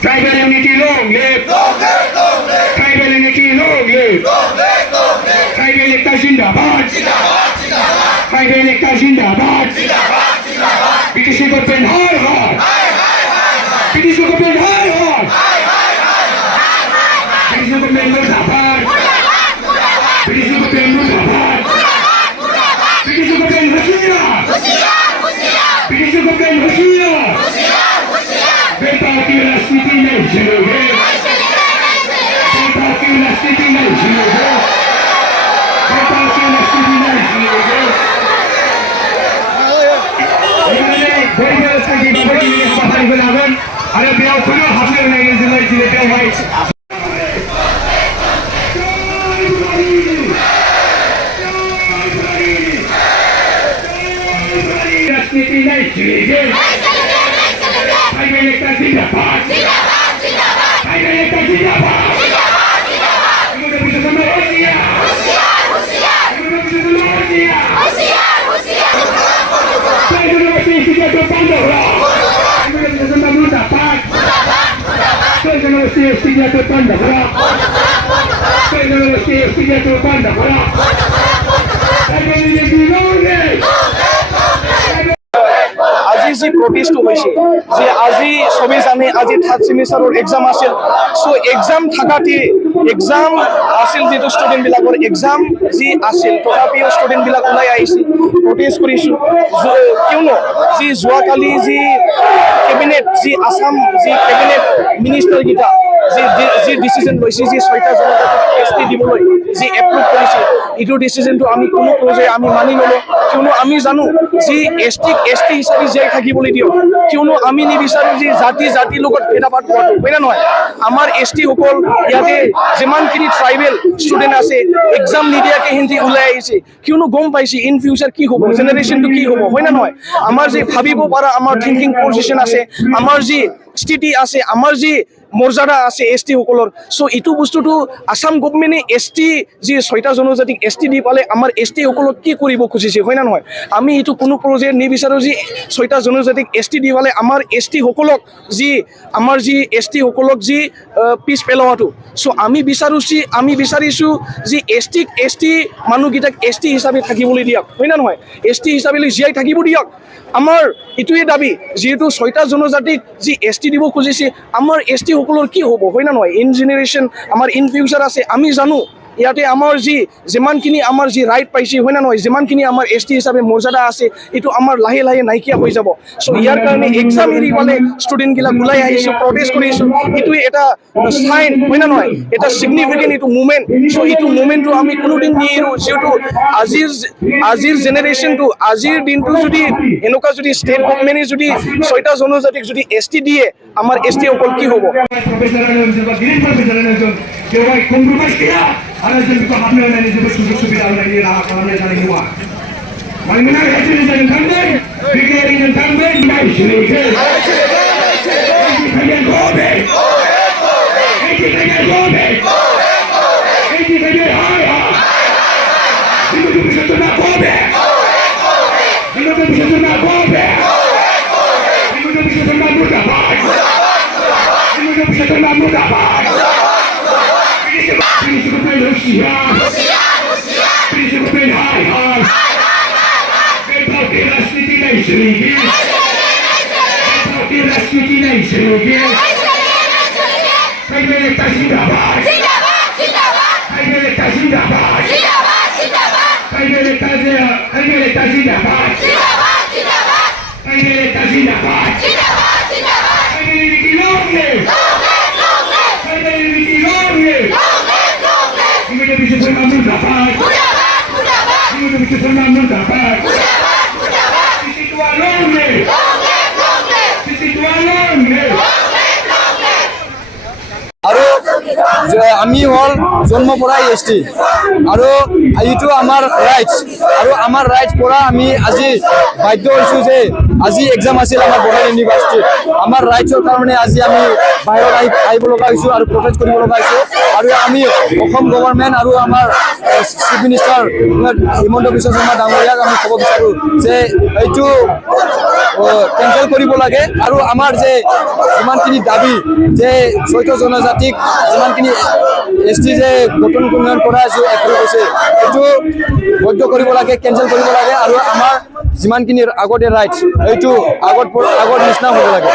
Tribal unity long live! Tribal unity long live! Tribal ekta zindabad! Tribal ekta zindabad! BTC government high high! BTC government high high! BTC government murdabad! BTC government murdabad! BTC government Hoshiar! BTC government Hoshiar! बेटा की राजनीति नहीं चलोगे बेटा की राजनीति नहीं चलोगे बेटा की राजनीति नहीं चलोगे इन्होंने बड़ी से की बाबा की सफाई बनावन अरे बिया खुलो हमने नहीं जिले जिले पे भाई राजनीति नहीं चलेगी Tribal ekta zindabad! Tribal ekta zindabad! Ibu bisa sama Hoshiar! Ibu bisa sama Hoshiar! Tribal ekta istiqlal Pandora! Ibu bisa sama murdabad! Tribal ekta istiqlal Pandora! Tribal ekta istiqlal Pandora! Tribal ekta long আজি যি প্ৰটেষ্ট হৈছে যে আজি সবেই জানে আজি থাৰ্ড সেমিষ্টাৰৰ এক্সাম আছিল সো এক্সাম থাকাতে এক্সাম আছিল যেটো ষ্টুডেণ্টবিলাকৰ এক্সাম যি আছিল তথাপিও ষ্টুডেণ্টবিলাক ওলাই আহিছে প্ৰটেষ্ট কৰিছোঁ কিয়নো যি যোৱাকালি যি কেবিনেট যি আসাম যি কেবিনেট মিনিষ্টাৰকেইটা যি ডিচিজন লৈছে যি 6টা জনজাতিক এছটি দিবলৈ যি এপ্ৰুভ কৰিছে এইটো ডিচিজনটো আমি কোনো পৰ্যায়ে আমি মানি নলওঁ কিয়নো আমি জানো যি এছটি হিচাপে জীয়াই থাকিবলৈ দিয়ক কিয়নো আমি নিবিচাৰোঁ যি জাতিৰ লগত ভেদাভেদ কৰাটো হয় না নহয় আমাৰ এছটি সকল ইয়াতে যিমানখিনি ট্ৰাইবেল ষ্টুডেণ্ট আছে এক্সাম নিদিয়াকৈ হিন্দী ওলাই আহিছে কিয়নো গম পাইছে ইন ফিউচাৰ কি হ'ব জেনেৰেশ্যনটো কি হ'ব হয় না নহয় আমাৰ যি ভাবিব পৰা আমাৰ থিংকিং পজিশ্যন আছে আমাৰ যি স্থিতি আছে আমাৰ যি মৰ্যাদা আছে এছটি সকলৰ সো এইটো বস্তুটো আসাম গভৰ্ণমেণ্টে এছটি যি 6টা জনজাতিক এছটি দি পালে আমাৰ এছটি সকলক কি কৰিব খুজিছে হয় না নহয় আমি এইটো কোনো পৰ্যায়ত নিবিচাৰোঁ যি 6টা জনজাতিক এছটি দি পালে আমাৰ এছটি সকলক যি আমাৰ যি এছটি সকলক যি পিছ পেলোৱাটো সো আমি বিচাৰিছোঁ যি এছটি মানুহকেইটাক এছটি হিচাপে থাকিবলৈ দিয়ক হয় না নহয় এছটি হিচাপে জীয়াই থাকিব দিয়ক আমাৰ এইটোৱে দাবী যিহেতু 6টা জনজাতিক যি এছটি দিব খুজিছে আমাৰ এছটি সকলৰ কি হ'ব হয় না নহয় ইন জেনেৰেশ্যন আমাৰ ইন ফিউচাৰ আছে আমি জানো ইয়াতে আমাৰ যিমানখিনি আমাৰ ৰাইট পাইছে হয় না নহয়, যিমানখিনি আমাৰ ST হিচাপে মৰ্যাদা আছে এইটো আমাৰ লাহে লাহে নাইকিয়া হৈ যাব। চ' ইয়াৰ কাৰণে এক্সাম এৰি পেলাই ষ্টুডেণ্টবিলাক ওলাই আহিছোঁ, প্ৰটেষ্ট কৰিছোঁ, এইটোৱে এটা চাইন হয় না নহয়, এটা ছিগনিফিকেণ্ট এইটো মুভমেণ্ট। চ' এইটো মুভমেণ্টটো আমি কোনোদিন নিয়েৰোঁ, যিহেতু আজিৰ জেনেৰেশ্যনটো, আজিৰ দিনটো যদি এনেকুৱা যদি ষ্টেট গভৰ্ণমেণ্টে যদি 6টা জনজাতিক যদি ST দিয়ে, আমাৰ ST অকল কি হ'ব? profesionalnya mencoba diri profesionalnya itu coba kompromis dia ada juga hamil dan juga sudah ini rakyat kalau cari uang mana hasil dari tambeng pikirin dan tambeng baik sini kalian gobe kalian gobe kalian hai itu bisa kena gobe itu bisa kena gobe itu bisa kena mudah bisa kena mudah Pak. Ini seperti Rusia. Ini seperti hai. Kita tidak sedikit sedikit. Kita tidak sedikit sedikit. Kita kasih dapat. Kita kasih dapat. Kita kasih dapat. Kita kasih dapat. আৰু আমি হ'ল জন্ম পৰা ST আৰু এইটো আমাৰ ৰাইটছ আৰু আমাৰ ৰাইটছ পৰা আমি আজি বাধ্য হৈছোঁ যে আজি এক্সাম আছিল আমাৰ বড়োলেণ্ড ইউনিভাৰ্চিটিত। আমাৰ ৰাইটছৰ কাৰণে আজি আমি বাহিৰত আহিব লগা হৈছোঁ আৰু প্ৰটেষ্ট কৰিব লগা হৈছোঁ। আৰু আমি অসম গভৰ্ণমেণ্ট আৰু আমাৰ চিফ মিনিষ্টাৰ হিমন্ত বিশ্ব শৰ্মা ডাঙৰীয়াক আমি ক'ব বিচাৰোঁ যে এইটো কেঞ্চেল কৰিব লাগে আৰু আমাৰ যে যিমানখিনি দাবী যে 6টা জনজাতিক যিমানখিনি ST যে গঠন উন্নয়ন কৰা হৈছে এইটো বৈধ কৰিব লাগে, কেঞ্চেল কৰিব লাগে আৰু আমাৰ যিমানখিনি আগতে ৰাইটছ এইটো আগৰ নিচিনা হ'ব লাগে।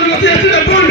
Negosiasi depan,